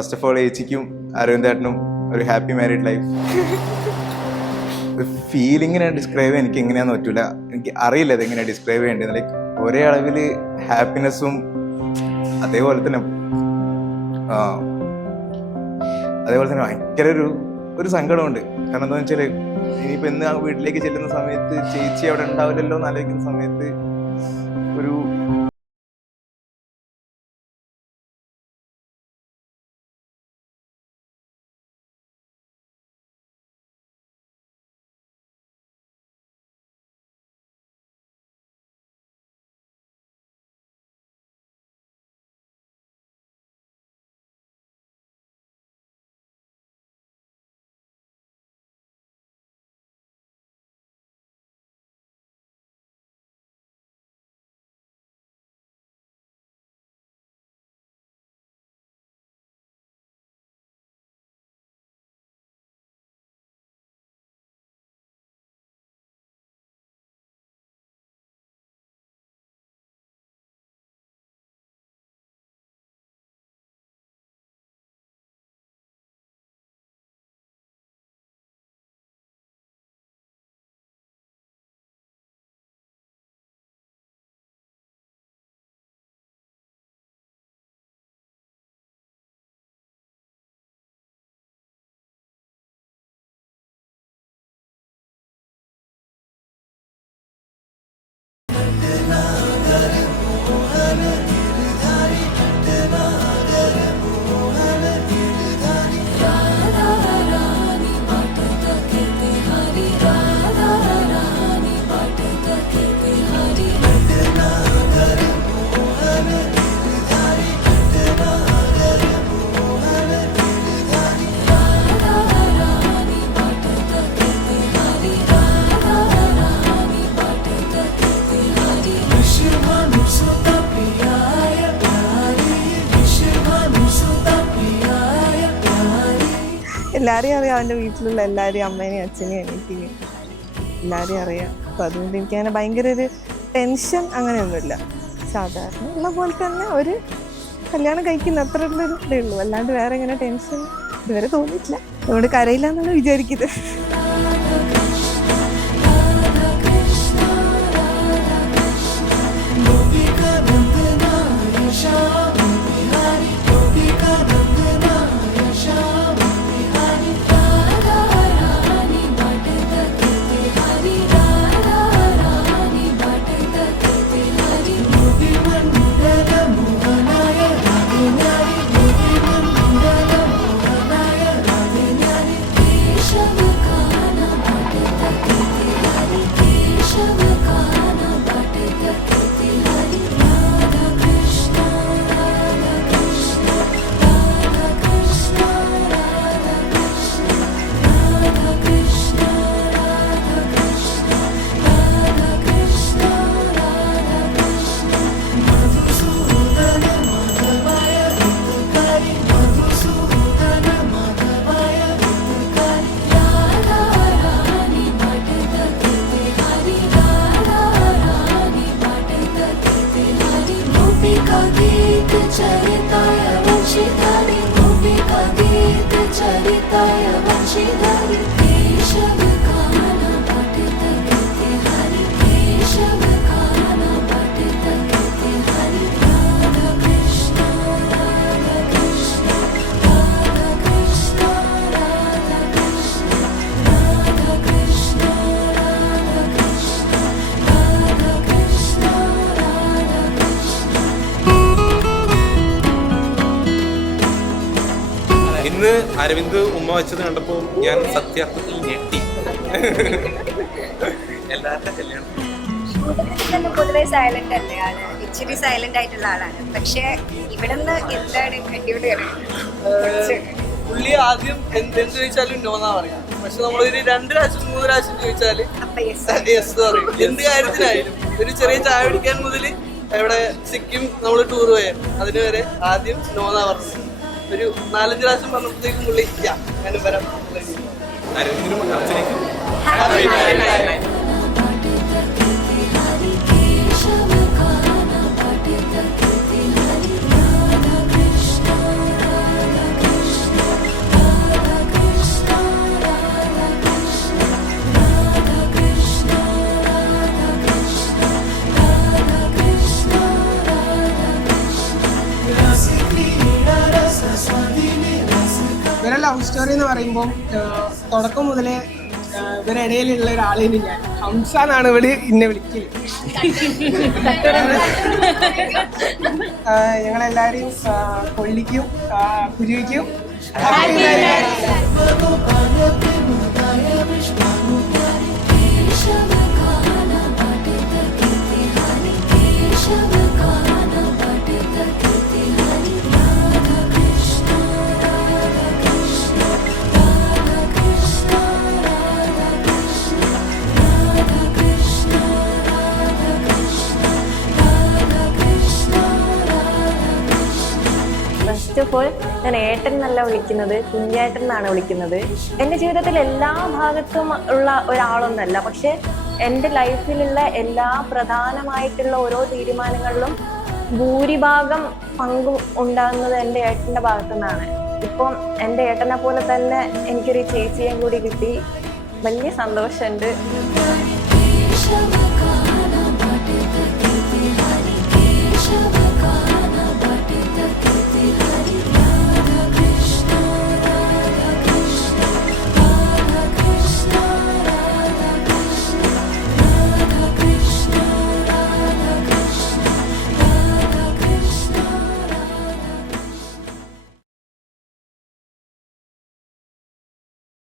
First of all ഏച്ചിക്കും അരവിന്ദേട്ടനും ഒരു happy married life. ഫീലിങ്ങിനെ describe ചെയ്യാൻ എനിക്ക് എങ്ങനെയാണെന്ന് പറ്റില്ല, എനിക്ക് അറിയില്ല ഇതെങ്ങനെയാണ് ഡിസ്ക്രൈബ് ചെയ്യേണ്ടത്. ലൈക്ക് ഒരേ അളവിൽ ഹാപ്പിനെസ്സും അതേപോലെ തന്നെ ഭയങ്കര ഒരു സങ്കടമുണ്ട്. കാരണം എന്താണെന്ന് വെച്ചാൽ ഇനിയിപ്പോൾ എന്ന് ആ വീട്ടിലേക്ക് ചെല്ലുന്ന സമയത്ത് ചേച്ചി അവിടെ ഉണ്ടാവില്ലല്ലോ എന്ന് ആലോചിക്കുന്ന സമയത്ത് ഒരു എല്ലാവരെയും അറിയാം, അവൻ്റെ വീട്ടിലുള്ള എല്ലാവരെയും, അമ്മേനെയും അച്ഛനെയും അനിയത്തിനെയും എല്ലാവരെയും അറിയാം. അപ്പോൾ അതുകൊണ്ട് എനിക്കങ്ങനെ ഭയങ്കര ഒരു ടെൻഷൻ അങ്ങനെയൊന്നുമില്ല. സാധാരണ ഉള്ള പോലെ തന്നെ ഒരു കല്യാണം കഴിക്കുന്ന അത്ര ഉള്ളൊരു ഇതേ ഉള്ളൂ, അല്ലാണ്ട് വേറെ ഇങ്ങനെ ടെൻഷൻ ഇതുവരെ തോന്നിയിട്ടില്ല. അതുകൊണ്ട് കരയില്ല എന്നാണ് വിചാരിക്കുന്നത്. ഇന്ന് അരവിന്ദ് ഉമ്മ വെച്ചത് കണ്ടപ്പോൾ ഞാൻ സത്യാർത്ഥത്തിൽ ഞെട്ടി. എല്ലാവരുടെ കല്യാണം പൊതുവെ സൈലന്റ് തന്നെയാണ്, ഇച്ചിരി സൈലന്റ് ആയിട്ടുള്ള ആളാണ്. പക്ഷെ ഇവിടുന്ന് എന്താണ് അടിപൊളിയാണ്. പുള്ളി ആദ്യം എന്ത് ചോദിച്ചാലും നോന്നാ പറയാം. പക്ഷെ നമ്മളൊരു 2 പ്രാവശ്യം 3 പ്രാവശ്യം ചോദിച്ചാല് യെസ് പറയും. എന്ത് കാര്യത്തിനായാലും ഒരു ചെറിയ ചായ കുടിക്കാൻ മുതൽ എവിടെ സിക്കിം നമ്മൾ ടൂർ പോയായിരുന്നു, അതിന് വരെ ആദ്യം നോന്നാ പറഞ്ഞത്. ഒരു 4-5 പ്രാവശ്യം പറഞ്ഞപ്പോഴത്തേക്കും പുള്ളി ഞാനും വരാം. അരവിന്ദിനും അച്ഛനേക്കും ലവ് സ്റ്റോറി എന്ന് പറയുമ്പോൾ തുടക്കം മുതലേ ഇവരുടെ ഇടയിലുള്ള ഒരാളാണ് ഞാൻ. ഹംസ എന്നാണ് ഇവിടെ ഇന്നെ വിളിക്കല്. ഞങ്ങളെല്ലാവരെയും കൊള്ളിക്കും കുരുവിക്കും. ഫസ്റ്റ് ഓഫ് ഓൾ ഞാൻ ഏട്ടൻ എന്നല്ല വിളിക്കുന്നത്, കുഞ്ഞേട്ടൻ എന്നാണ് വിളിക്കുന്നത്. എൻ്റെ ജീവിതത്തിൽ എല്ലാ ഭാഗത്തും ഉള്ള ഒരാളൊന്നല്ല, പക്ഷെ എൻ്റെ ലൈഫിലുള്ള എല്ലാ പ്രധാനമായിട്ടുള്ള ഓരോ തീരുമാനങ്ങളിലും ഭൂരിഭാഗം പങ്കും ഉണ്ടാകുന്നത് എൻ്റെ ഏട്ടൻ്റെ ഭാഗത്തു നിന്നാണ്. ഇപ്പം എൻ്റെ ഏട്ടനെ പോലെ തന്നെ എനിക്കൊരു ചേച്ചിയും കൂടി കിട്ടി. വലിയ സന്തോഷമുണ്ട്.